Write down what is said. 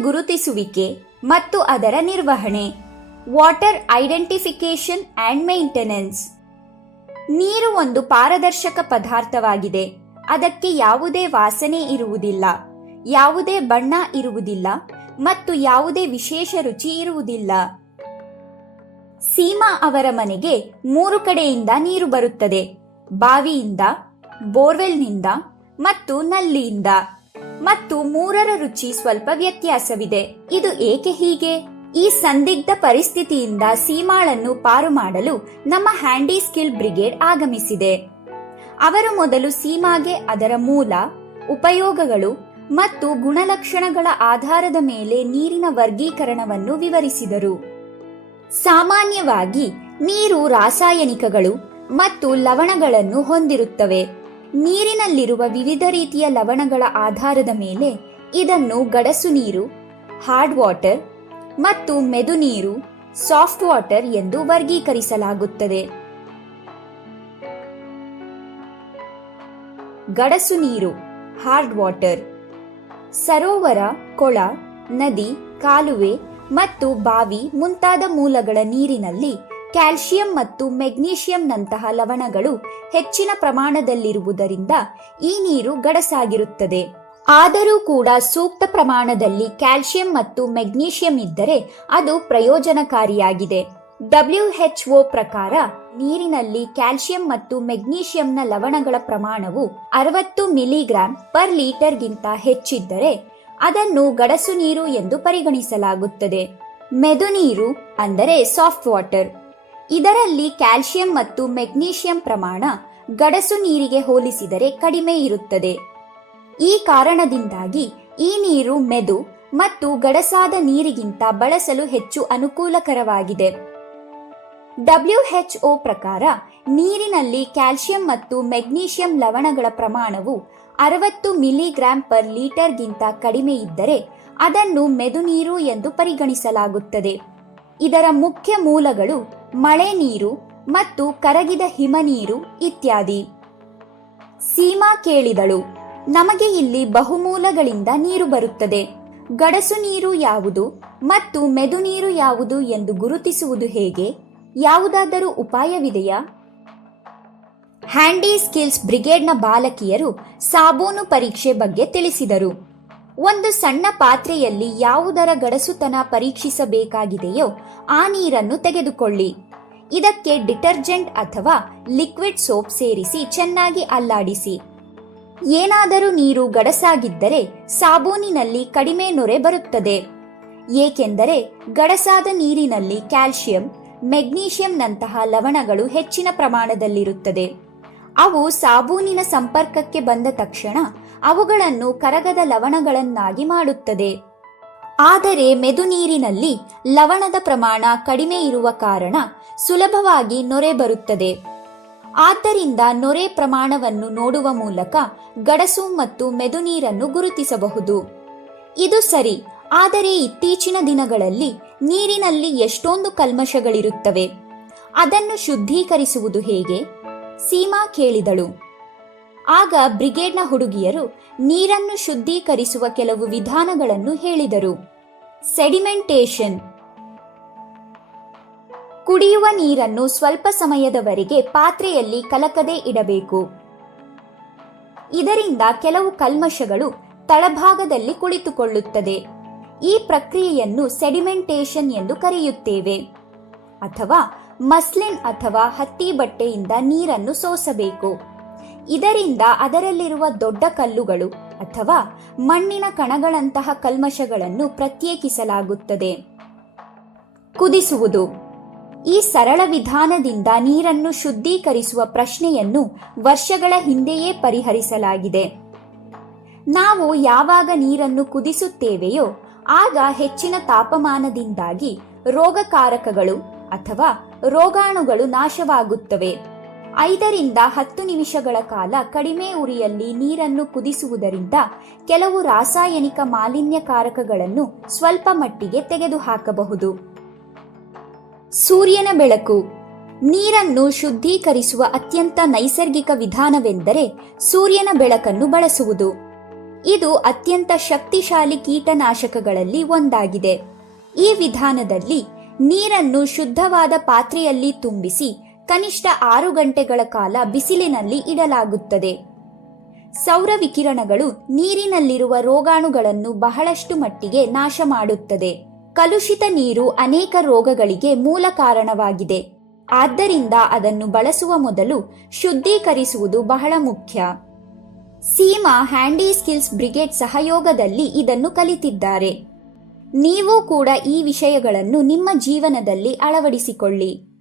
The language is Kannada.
ಗುರುತಿಸುವಿಕೆ ಮತ್ತು ಅದರ ನಿರ್ವಹಣೆ. ವಾಟರ್ ಐಡೆಂಟಿಫಿಕೇಶನ್ ಅಂಡ್ ಮೇಂಟೆನೆನ್ಸ್ ನೀರು ಒಂದು ಪಾರದರ್ಶಕ ಪದಾರ್ಥವಾಗಿದೆ. ಅದಕ್ಕೆ ಯಾವುದೇ ವಾಸನೆ ಇರುವುದಿಲ್ಲ. ಯಾವುದೇ ಬಣ್ಣ ಇರುವುದಿಲ್ಲ ಮತ್ತು ಯಾವುದೇ ವಿಶೇಷ ರುಚಿ ಇರುವುದಿಲ್ಲ. ಸೀಮಾ ಅವರ ಮನೆಗೆ ಮೂರು ಕಡೆಯಿಂದ ನೀರು ಬರುತ್ತದೆ. ಬಾವಿಯಿಂದ, ಬೋರ್ವೆಲ್ನಿಂದ ಮತ್ತು ನಲ್ಲಿಯಿಂದ. ಮತ್ತು ಮೂರರ ರುಚಿ ಸ್ವಲ್ಪ ವ್ಯತ್ಯಾಸವಿದೆ. ಇದು ಏಕೆ ಹೀಗೆ? ಈ ಸಂದಿಗ್ಧ ಪರಿಸ್ಥಿತಿಯಿಂದ ಸೀಮಾಳನ್ನು ಪಾರು ಮಾಡಲು ನಮ್ಮ ಹ್ಯಾಂಡಿ ಸ್ಕಿಲ್ ಬ್ರಿಗೇಡ್ ಆಗಮಿಸಿದೆ. ಅವರು ಮೊದಲು ಸೀಮಾಗೆ ಅದರ ಮೂಲ, ಉಪಯೋಗಗಳು ಮತ್ತು ಗುಣಲಕ್ಷಣಗಳ ಆಧಾರದ ಮೇಲೆ ನೀರಿನ ವರ್ಗೀಕರಣವನ್ನು ವಿವರಿಸಿದರು. ಸಾಮಾನ್ಯವಾಗಿ ನೀರು ರಾಸಾಯನಿಕಗಳು ಮತ್ತು ಲವಣಗಳನ್ನು ಹೊಂದಿರುತ್ತವೆ. ನೀರಿನಲ್ಲಿರುವ ವಿವಿಧ ರೀತಿಯ ಲವಣಗಳ ಆಧಾರದ ಮೇಲೆ ಇದನ್ನು ಗಡಸು ನೀರು ಹಾರ್ಡ್ ವಾಟರ್ ಮತ್ತು ಮೆದು ನೀರು ಸಾಫ್ಟ್ ವಾಟರ್ ಎಂದು ವರ್ಗೀಕರಿಸಲಾಗುತ್ತದೆ. ಗಡಸು ನೀರು ಹಾರ್ಡ್ ವಾಟರ್ ಸರೋವರ, ಕೊಳ, ನದಿ, ಕಾಲುವೆ ಮತ್ತು ಬಾವಿ ಮುಂತಾದ ಮೂಲಗಳ ನೀರಿನಲ್ಲಿ ಕ್ಯಾಲ್ಸಿಯಂ ಮತ್ತು ಮೆಗ್ನೀಷಿಯಂನಂತಹ ಲವಣಗಳು ಹೆಚ್ಚಿನ ಪ್ರಮಾಣದಲ್ಲಿರುವುದರಿಂದ ಈ ನೀರು ಗಡಸಾಗಿರುತ್ತದೆ. ಆದರೂ ಕೂಡ ಸೂಕ್ತ ಪ್ರಮಾಣದಲ್ಲಿ ಕ್ಯಾಲ್ಸಿಯಂ ಮತ್ತು ಮೆಗ್ನೀಷಿಯಂ ಇದ್ದರೆ ಅದು ಪ್ರಯೋಜನಕಾರಿಯಾಗಿದೆ. ಡಬ್ಲ್ಯುಎಚ್ಒ ಪ್ರಕಾರ ನೀರಿನಲ್ಲಿ ಕ್ಯಾಲ್ಸಿಯಂ ಮತ್ತು ಮೆಗ್ನೀಷಿಯಂನ ಲವಣಗಳ ಪ್ರಮಾಣವು ಅರವತ್ತು ಮಿಲಿಗ್ರಾಂ ಪರ್ ಲೀಟರ್ಗಿಂತ ಹೆಚ್ಚಿದ್ದರೆ ಅದನ್ನು ಗಡಸು ನೀರು ಎಂದು ಪರಿಗಣಿಸಲಾಗುತ್ತದೆ. ಮೆದು ನೀರು ಅಂದರೆ ಸಾಫ್ಟ್ ವಾಟರ್. ಇದರಲ್ಲಿ ಕ್ಯಾಲ್ಸಿಯಂ ಮತ್ತು ಮೆಗ್ನೀಷಿಯಂ ಪ್ರಮಾಣ ಗಡಸು ನೀರಿಗೆ ಹೋಲಿಸಿದರೆ ಕಡಿಮೆ ಇರುತ್ತದೆ. ಈ ಕಾರಣದಿಂದಾಗಿ ಈ ನೀರು ಮೆದು ಮತ್ತು ಗಡಸಾದ ನೀರಿಗಿಂತ ಬಳಸಲು ಹೆಚ್ಚು ಅನುಕೂಲಕರವಾಗಿದೆ. ಡಬ್ಲ್ಯುಎಚ್ಒ ಪ್ರಕಾರ ನೀರಿನಲ್ಲಿ ಕ್ಯಾಲ್ಸಿಯಂ ಮತ್ತು ಮೆಗ್ನೀಷಿಯಂ ಲವಣಗಳ ಪ್ರಮಾಣವು ಅರವತ್ತು ಮಿಲಿಗ್ರಾಂ ಪರ್ ಲೀಟರ್ಗಿಂತ ಕಡಿಮೆ ಇದ್ದರೆ ಅದನ್ನು ಮೆದು ನೀರು ಎಂದು ಪರಿಗಣಿಸಲಾಗುತ್ತದೆ. ಇದರ ಮುಖ್ಯ ಮೂಲಗಳು ಮಳೆ ನೀರು ಮತ್ತು ಕರಗಿದ ಹಿಮ ನೀರು ಇತ್ಯಾದಿ. ಸೀಮಾ ಕೇಳಿದಳು, ನಮಗೆ ಇಲ್ಲಿ ಬಹುಮೂಲಗಳಿಂದ ನೀರು ಬರುತ್ತದೆ. ಗಡಸು ನೀರು ಯಾವುದು ಮತ್ತು ಮೆದು ನೀರು ಯಾವುದು ಎಂದು ಗುರುತಿಸುವುದು ಹೇಗೆ? ಯಾವುದಾದರೂ ಉಪಾಯವಿದೆಯಾ? ಹ್ಯಾಂಡಿ ಸ್ಕಿಲ್ಸ್ ಬ್ರಿಗೇಡ್ನ ಬಾಲಕಿಯರು ಸಾಬೂನು ಪರೀಕ್ಷೆ ಬಗ್ಗೆ ತಿಳಿಸಿದರು. ಒಂದು ಸಣ್ಣ ಪಾತ್ರೆಯಲ್ಲಿ ಯಾವುದರ ಗಡಸುತನ ಪರೀಕ್ಷಿಸಬೇಕಾಗಿದೆಯೋ ಆ ನೀರನ್ನು ತೆಗೆದುಕೊಳ್ಳಿ. ಇದಕ್ಕೆ ಡಿಟರ್ಜೆಂಟ್ ಅಥವಾ ಲಿಕ್ವಿಡ್ ಸೋಪ್ ಸೇರಿಸಿ ಚೆನ್ನಾಗಿ ಅಲ್ಲಾಡಿಸಿ. ಏನಾದರೂ ನೀರು ಗಡಸಾಗಿದ್ದರೆ ಸಾಬೂನಿನಲ್ಲಿ ಕಡಿಮೆ ನೊರೆ ಬರುತ್ತದೆ. ಏಕೆಂದರೆ ಗಡಸಾದ ನೀರಿನಲ್ಲಿ ಕ್ಯಾಲ್ಸಿಯಂ ಮೆಗ್ನೀಷಿಯಂನಂತಹ ಲವಣಗಳು ಹೆಚ್ಚಿನ ಪ್ರಮಾಣದಲ್ಲಿರುತ್ತದೆ. ಅವು ಸಾಬೂನಿನ ಸಂಪರ್ಕಕ್ಕೆ ಬಂದ ತಕ್ಷಣ ಅವುಗಳನ್ನು ಕರಗದ ಲವಣಗಳನ್ನಾಗಿ ಮಾಡುತ್ತದೆ. ಆದರೆ ಮೆದು ನೀರಿನಲ್ಲಿ ಲವಣದ ಪ್ರಮಾಣ ಕಡಿಮೆ ಇರುವ ಕಾರಣ ಸುಲಭವಾಗಿ ನೊರೆ ಬರುತ್ತದೆ. ಆದ್ದರಿಂದ ನೊರೆ ಪ್ರಮಾಣವನ್ನು ನೋಡುವ ಮೂಲಕ ಗಡಸು ಮತ್ತು ಮೆದು ನೀರನ್ನು ಗುರುತಿಸಬಹುದು. ಇದು ಸರಿ, ಆದರೆ ಇತ್ತೀಚಿನ ದಿನಗಳಲ್ಲಿ ನೀರಿನಲ್ಲಿ ಎಷ್ಟೊಂದು ಕಲ್ಮಶಗಳಿರುತ್ತವೆ. ಅದನ್ನು ಶುದ್ಧೀಕರಿಸುವುದು ಹೇಗೆ? ಸೀಮಾ ಕೇಳಿದಳು. ಆಗ ಬ್ರಿಗೇಡ್ನ ಹುಡುಗಿಯರು ನೀರನ್ನು ಶುದ್ಧೀಕರಿಸುವ ಕೆಲವು ವಿಧಾನಗಳನ್ನು ಹೇಳಿದರು. ಸೆಡಿಮೆಂಟೇಷನ್. ಕುಡಿಯುವ ನೀರನ್ನು ಸ್ವಲ್ಪ ಸಮಯದವರೆಗೆ ಪಾತ್ರೆಯಲ್ಲಿ ಕಲಕದೇ ಇಡಬೇಕು. ಇದರಿಂದ ಕೆಲವು ಕಲ್ಮಶಗಳು ತಳಭಾಗದಲ್ಲಿ ಕುಳಿತುಕೊಳ್ಳುತ್ತದೆ. ಈ ಪ್ರಕ್ರಿಯೆಯನ್ನು ಸೆಡಿಮೆಂಟೇಷನ್ ಎಂದು ಕರೆಯುತ್ತೇವೆ. ಅಥವಾ ಮಸ್ಲಿನ್ ಅಥವಾ ಹತ್ತಿ ಬಟ್ಟೆಯಿಂದ ನೀರನ್ನು ಸೋಸಬೇಕು. ಇದರಿಂದ ಅದರಲ್ಲಿರುವ ದೊಡ್ಡ ಕಲ್ಲುಗಳು ಅಥವಾ ಮಣ್ಣಿನ ಕಣಗಳಂತಹ ಕಲ್ಮಶಗಳನ್ನು ಪ್ರತ್ಯೇಕಿಸಲಾಗುತ್ತದೆ. ಕುದಿಸುವುದು. ಈ ಸರಳ ವಿಧಾನದಿಂದ ನೀರನ್ನು ಶುದ್ಧೀಕರಿಸುವ ಪ್ರಶ್ನೆಯನ್ನು ವರ್ಷಗಳ ಹಿಂದೆಯೇ ಪರಿಹರಿಸಲಾಗಿದೆ. ನಾವು ಯಾವಾಗ ನೀರನ್ನು ಕುದಿಸುತ್ತೇವೆಯೋ, ಆಗ ಹೆಚ್ಚಿನ ತಾಪಮಾನದಿಂದಾಗಿ ರೋಗಕಾರಕಗಳು ಅಥವಾ ರೋಗಾಣುಗಳು ನಾಶವಾಗುತ್ತವೆ. ಐದರಿಂದ ಹತ್ತು ನಿಮಿಷಗಳ ಕಾಲ ಕಡಿಮೆ ಉರಿಯಲ್ಲಿ ನೀರನ್ನು ಕುದಿಸುವುದರಿಂದ ಕೆಲವು ರಾಸಾಯನಿಕ ಮಾಲಿನ್ಯಕಾರಕಗಳನ್ನು ಸ್ವಲ್ಪ ಮಟ್ಟಿಗೆ ತೆಗೆದುಹಾಕಬಹುದು. ಸೂರ್ಯನ ಬೆಳಕು. ನೀರನ್ನು ಶುದ್ಧೀಕರಿಸುವ ಅತ್ಯಂತ ನೈಸರ್ಗಿಕ ವಿಧಾನವೆಂದರೆ ಸೂರ್ಯನ ಬೆಳಕನ್ನು ಬಳಸುವುದು. ಇದು ಅತ್ಯಂತ ಶಕ್ತಿಶಾಲಿ ಕೀಟನಾಶಕಗಳಲ್ಲಿ ಒಂದಾಗಿದೆ. ಈ ವಿಧಾನದಲ್ಲಿ ನೀರನ್ನು ಶುದ್ಧವಾದ ಪಾತ್ರೆಯಲ್ಲಿ ತುಂಬಿಸಿ ಕನಿಷ್ಠ ಆರು ಗಂಟೆಗಳ ಕಾಲ ಬಿಸಿಲಿನಲ್ಲಿ ಇಡಲಾಗುತ್ತದೆ. ಸೌರ ವಿಕಿರಣಗಳು ನೀರಿನಲ್ಲಿರುವ ರೋಗಾಣುಗಳನ್ನು ಬಹಳಷ್ಟು ಮಟ್ಟಿಗೆ ನಾಶ ಮಾಡುತ್ತದೆ. ಕಲುಷಿತ ನೀರು ಅನೇಕ ರೋಗಗಳಿಗೆ ಮೂಲ ಕಾರಣವಾಗಿದೆ. ಆದ್ದರಿಂದ ಅದನ್ನು ಬಳಸುವ ಮೊದಲು ಶುದ್ಧೀಕರಿಸುವುದು ಬಹಳ ಮುಖ್ಯ. ಸೀಮಾ ಹ್ಯಾಂಡಿ ಸ್ಕಿಲ್ಸ್ ಬ್ರಿಗೇಡ್ ಸಹಯೋಗದಲ್ಲಿ ಇದನ್ನು ಕಲಿತಿದ್ದಾರೆ. ನೀವು ಕೂಡ ಈ ವಿಷಯಗಳನ್ನು ನಿಮ್ಮ ಜೀವನದಲ್ಲಿ ಅಳವಡಿಸಿಕೊಳ್ಳಿ.